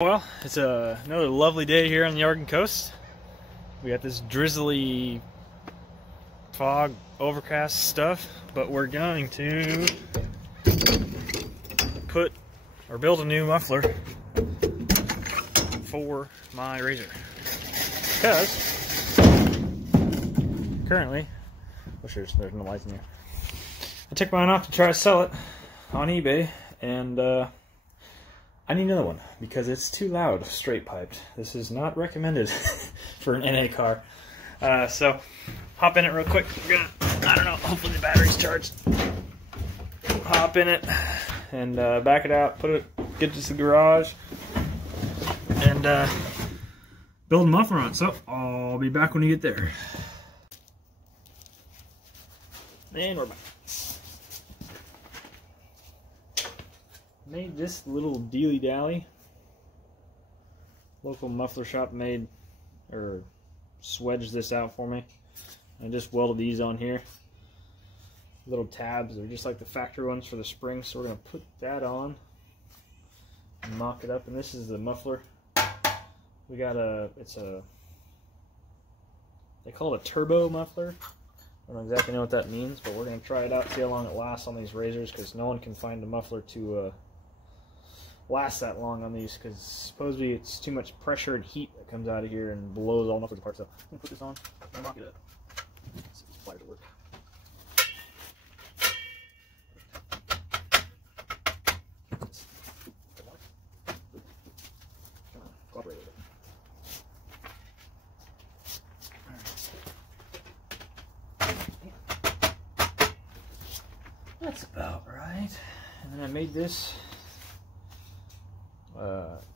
Well, it's another lovely day here on the Oregon coast. We got this drizzly fog overcast stuff, but we're going to put or build a new muffler for my razor, because currently, there's no lights in here. I took mine off to try to sell it on eBay, and I need another one because it's too loud straight piped. This is not recommended for an NA car. So hop in it real quick. We're gonna, I don't know, hopefully the battery's charged. Hop in it and back it out, get to the garage, and build a muffler on it. So I'll be back when you get there. And we're back. Made this little dealy dally. Local muffler shop made or swedged this out for me. I just welded these on here. Little tabs, they're just like the factory ones for the spring. So we're gonna put that on and mock it up. And this is the muffler. We got they call it a turbo muffler. I don't exactly know what that means, but we're gonna try it out, see how long it lasts on these razors, because no one can find a muffler to last that long on these, because supposedly it's too much pressure and heat that comes out of here and blows all mufflers apart. So I'm gonna put this on and mock it up. Let's see if this pliers work. Come on, cooperate with it. That's about right. And then I made this.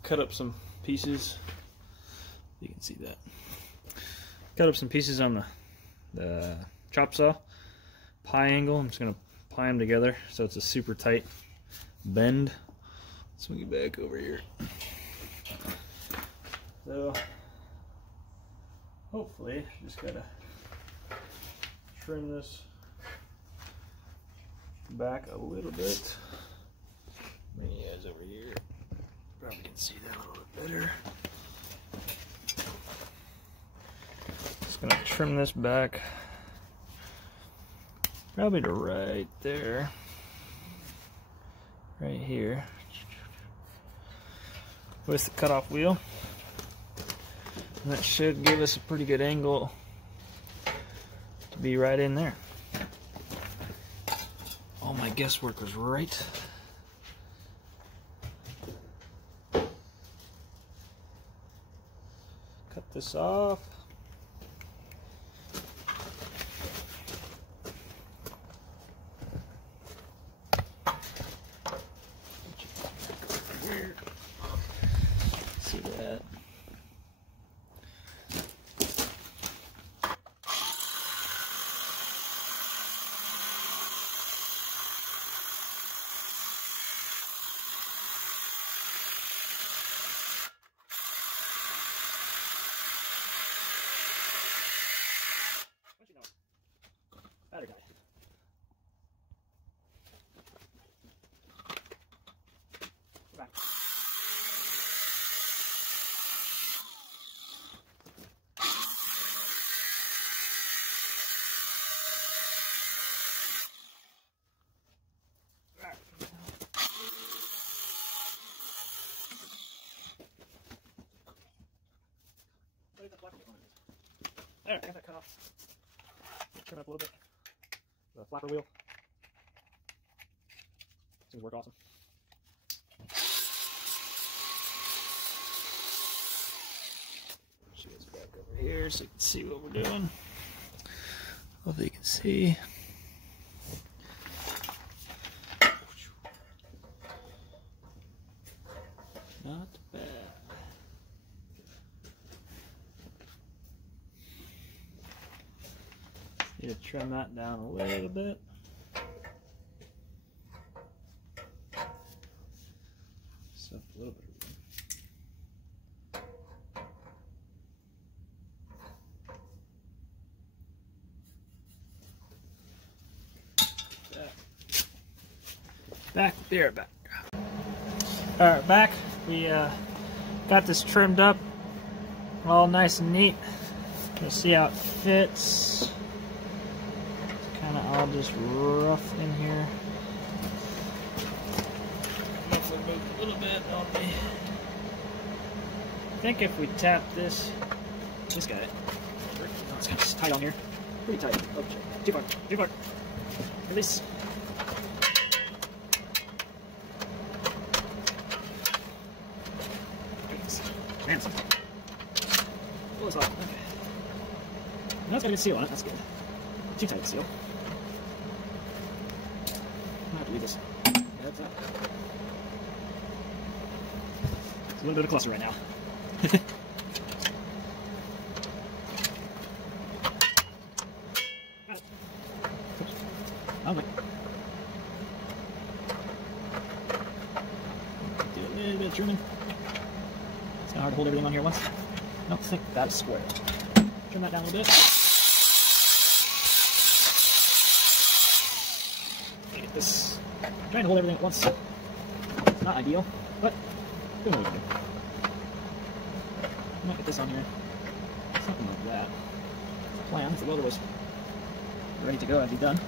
Cut up some pieces. You can see that. Cut up some pieces on the chop saw. Pie angle. I'm just gonna pie them together so it's a super tight bend. Swing it back over here. So hopefully, just gotta trim this back a little bit. Maybe it's over here. Probably can see that a little bit better. Just gonna trim this back probably to right there, right here, with the cutoff wheel. And that should give us a pretty good angle to be right in there. All my guesswork was right. Cut this off. See that? Battery guy. Back. There, I got that cut off. Trim up a little bit. The flapper wheel. Seems to work awesome. She gets back over here so you can see what we're doing. Hopefully you can see. Not bad. Need to trim that down a little bit. Just a little bit of room. Back there, back. All right, back. We got this trimmed up, all nice and neat. You'll see how it fits. It's kind of all just rough in here. Muffler moved a little bit on me. I think if we tap this guy, oh, it's kind of tight on here. Pretty tight. Oh, too far. Too far. Release. Man, pull this off. Okay. Now it's got a good seal on it. That's good. Too tight seal. I have to leave this. Yeah, that's up. It's a little bit of a cluster right now. Oh, wait. Do a little bit of trimming. It's kind of hard to hold everything on here at once. I don't think that's square. Trim that down a little bit. Get this. I'm trying to hold everything at once. It's not ideal, but doing what we can do. I might get this on here. Something like that. It's a plan. If the welder was ready to go, I'd be done.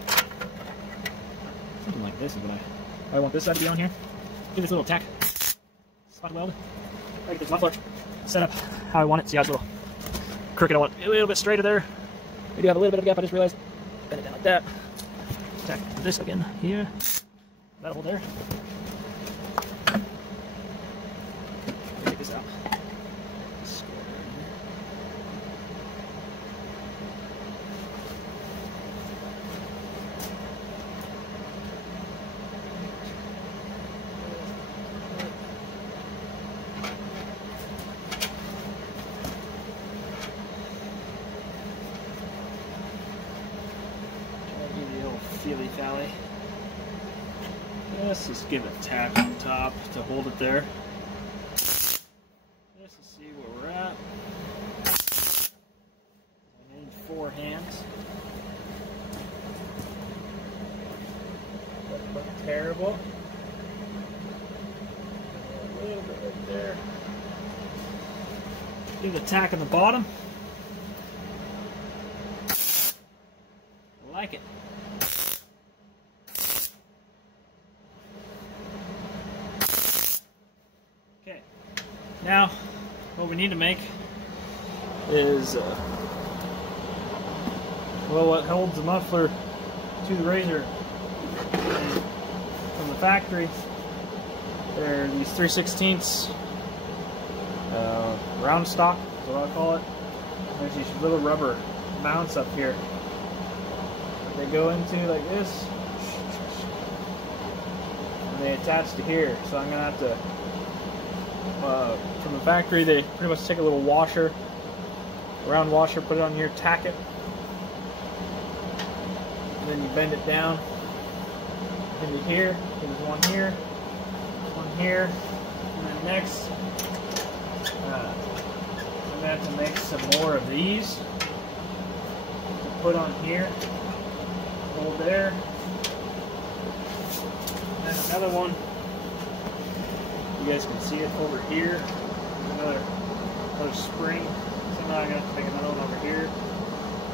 Something like this is what I want this side to be on here. Give this little tack. Spot weld. I get this muffler set up how I want it. See how it's a little crooked. I want it a little bit straighter there. We do have a little bit of a gap. I just realized. Bend it down like that. Tack this again here. That'll hold there. Take this out. Feely-fally. Let's just give it a tap on top to hold it there. Just to see where we're at. I need 4 hands. Doesn't look terrible. A little bit right there. Give it a tack on the bottom. I like it. Okay, now what we need to make is well, what holds the muffler to the razor. And from the factory, there are these 3/16 round stock, is what I call it. There's these little rubber mounts up here that they go into like this, and they attach to here. So I'm gonna have to. From the factory, they pretty much take a little washer, a round washer, put it on here, tack it, and then you bend it down into here. So there's one here, one here, and then next I'm going to have to make some more of these to put on here, hold there, and then another one. You guys can see it over here. Another spring. So now I'm going to have to make another one over here.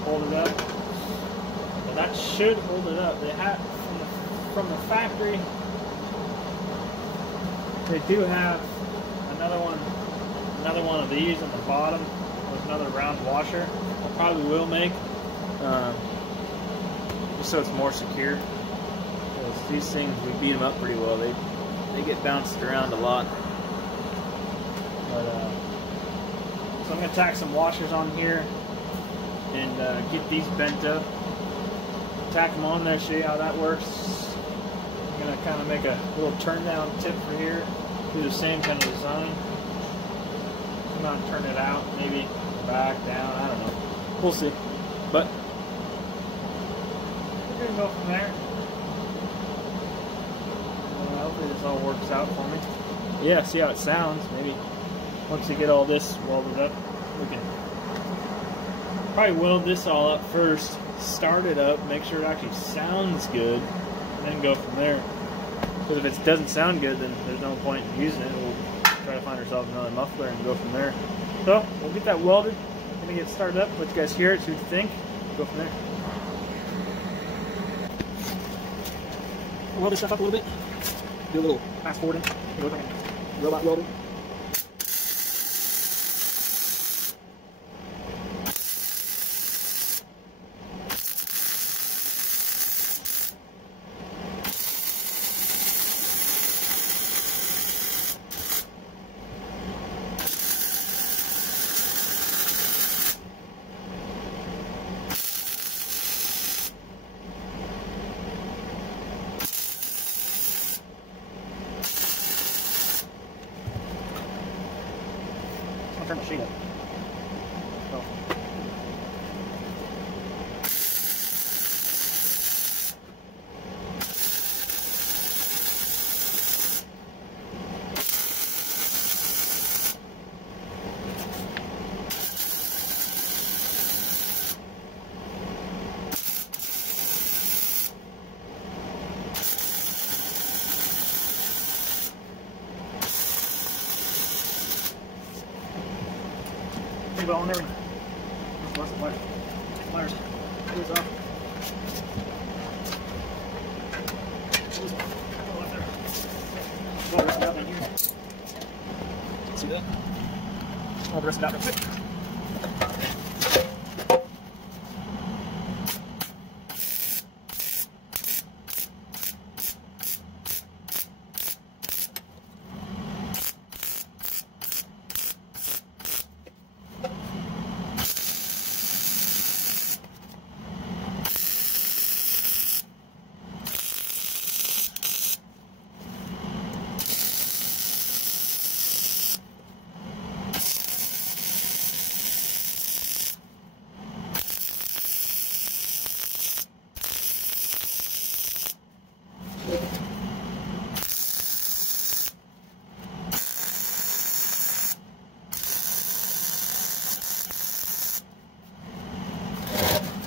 Hold it up. Well, that should hold it up. They have from the factory. They do have another one of these on the bottom with another round washer. I probably will make just so it's more secure. Because these things, we beat them up pretty well. They get bounced around a lot. But, so I'm going to tack some washers on here and get these bent up. Tack them on there, show you how that works. I'm going to kind of make a little turn down tip for here. Do the same kind of design. Come on, turn it out, maybe back, down, I don't know. We'll see. But we're going to go from there. Hopefully this all works out for me. Yeah, see how it sounds. Maybe once we get all this welded up, we can probably weld this all up first, start it up, make sure it actually sounds good, and then go from there. Because if it doesn't sound good, then there's no point in using it. We'll try to find find ourselves another muffler and go from there. So we'll get that welded. I'm gonna get started up. Let you guys hear it, see what you think. We'll go from there. Weld this stuff up a little bit. Do a little fast forwarding. It looks like a robot welder. Turn my sheet up. Oh. Well, and everything. Lots of pliers. Pliers. Pull this off. Pull this off. Go left there. Well, rest it out down here. See that? I'll rest it out real quick.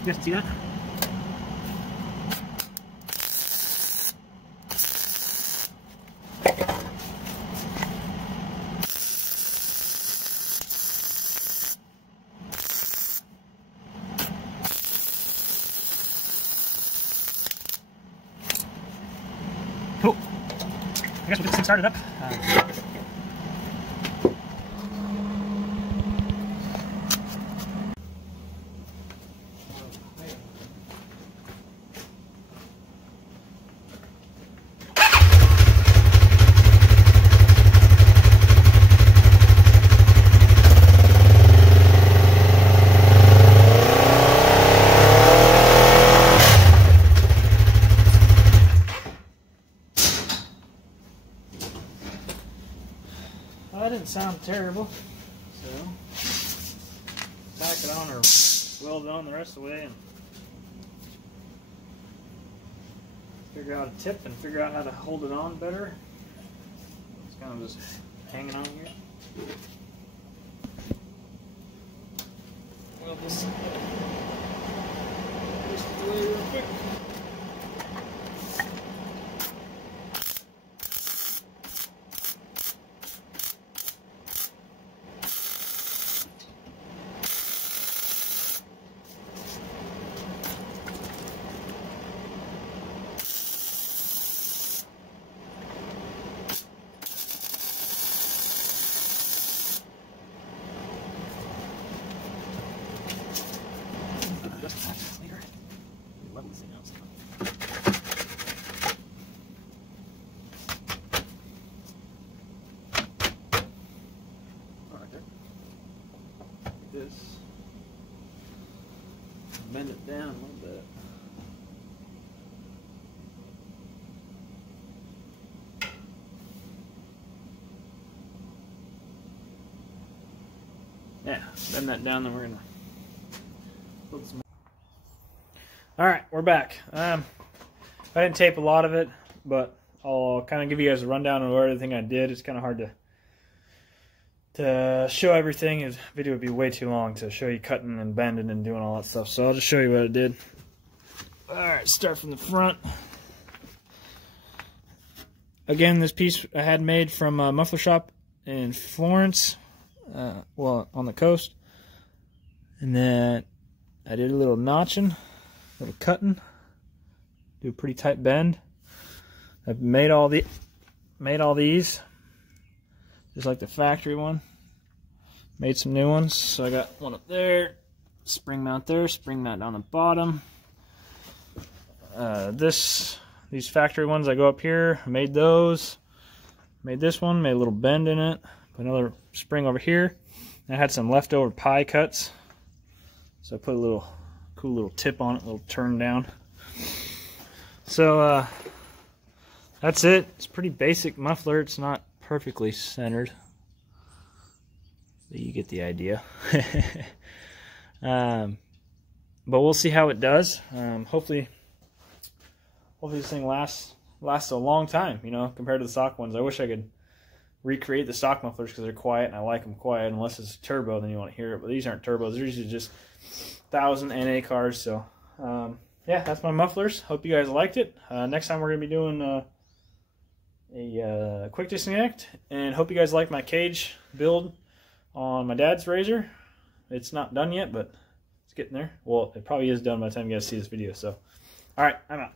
You guys see that? Cool. I guess we'll get this thing started up. That didn't sound terrible, so tack it on or weld it on the rest of the way and figure out a tip and figure out how to hold it on better. It's kind of just hanging on here. Weld this away real quick. This, bend it down a little bit. Yeah, bend that down, then we're gonna put some. All right, we're back. I didn't tape a lot of it, but I'll kind of give you guys a rundown of everything I did. It's kind of hard to show everything. The video would be way too long to show you cutting and bending and doing all that stuff, so I'll just show you what I did. Alright, start from the front. Again, this piece I had made from Muffler Shop. in Florence, well, on the coast. And then I did a little notching, a little cutting, do a pretty tight bend. I've made all these just like the factory one. Made some new ones, so I got one up there, spring mount there, spring mount on the bottom. These factory ones, I go up here, made those. Made this one, made a little bend in it, put another spring over here. I had some leftover pie cuts, so I put a little cool little tip on it, a little turn down. So that's it. It's a pretty basic muffler. It's not perfectly centered, but you get the idea. But we'll see how it does. Hopefully this thing lasts a long time, you know, compared to the stock ones. I wish I could recreate the stock mufflers because they're quiet, and I like them quiet. Unless it's turbo, then you want to hear it. But these aren't turbos. They're usually just 1000 NA cars. So yeah, that's my mufflers. Hope you guys liked it. Next time we're going to be doing a quick disconnect, and hope you guys like my cage build on my dad's razor. It's not done yet, but it's getting there. Well, it probably is done by the time you guys see this video. So all right, I'm out.